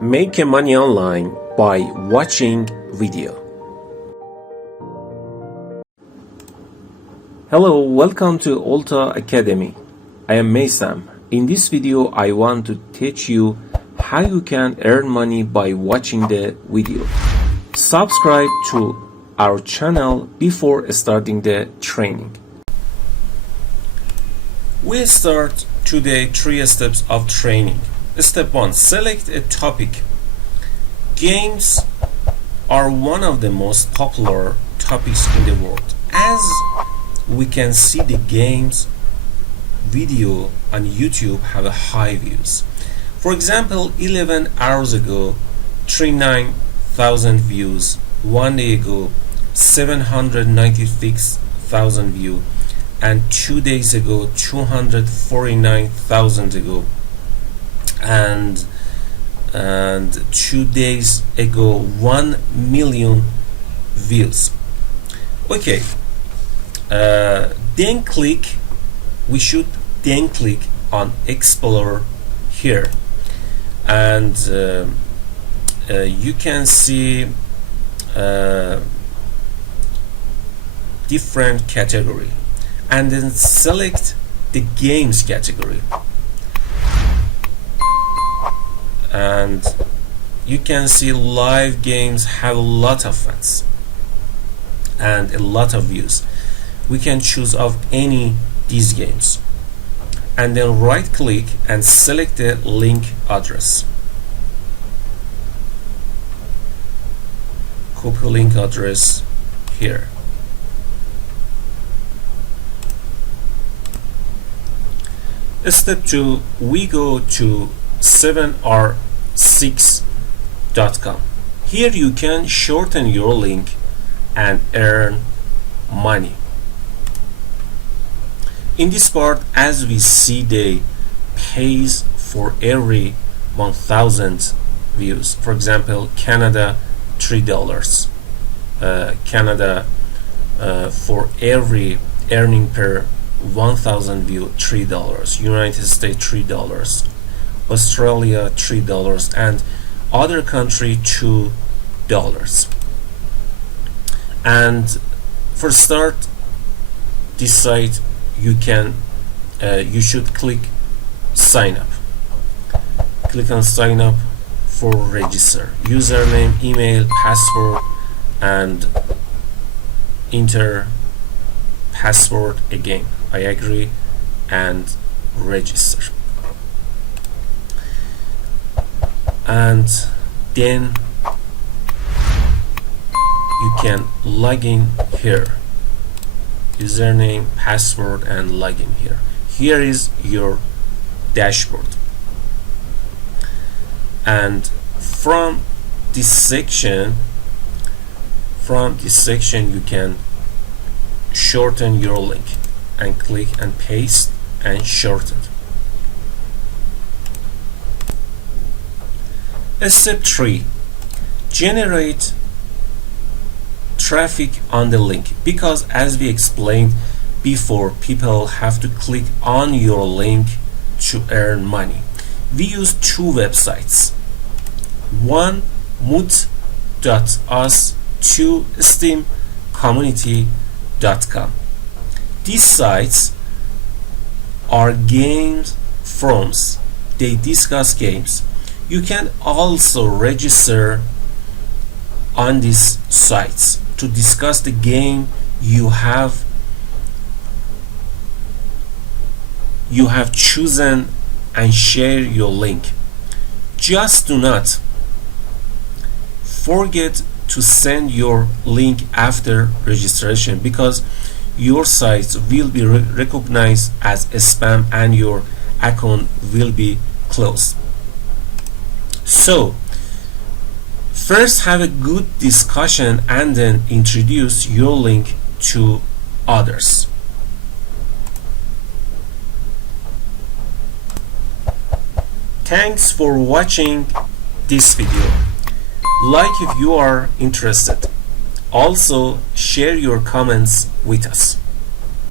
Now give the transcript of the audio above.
Make money online by watching video. Hello, welcome to Alta Academy. I am Maysam. In this video, I want to teach you how you can earn money by watching the video. Subscribe to our channel before starting the training. We start today 3 steps of training. Step 1. Select a topic. Games are one of the most popular topics in the world. As we can see, the games video on YouTube have a high views. For example, 11 hours ago, 39,000 views. 1 day ago, 796,000 views. And 2 days ago, 249,000 ago. And 2 days ago, 1 million views. Okay, then we should then click on Explore here, and you can see different category, and then select the games category. And you can see live games have a lot of fans and a lot of views. We can choose of any these games, and then right click and select the link address. Copy link address here. Step 2, we go to 7r6.com. Here you can shorten your link and earn money. In this part, as we see, they pays for every 1,000 views. For example, Canada $3. Canada for every earning per 1,000 view $3. United States $3. Australia $3, and other country $2. And for start this site, you should click sign up. Click on sign up for register. Username, email, password, and enter password again. I agree and register. And then you can log in here. Username, password, and login here. Here is your dashboard. And from this section you can shorten your link and click and paste and shorten. Step 3. Generate traffic on the link, because as we explained before, people have to click on your link to earn money. We use 2 websites. One, moot.us, 2, steamcommunity.com. These sites are games forums. They discuss games. You can also register on these sites to discuss the game you have chosen and share your link. Just do not forget to send your link after registration, because your sites will be recognized as a spam and your account will be closed. So first, have a good discussion and then introduce your link to others. Thanks for watching this video. Like if you are interested. Also, share your comments with us.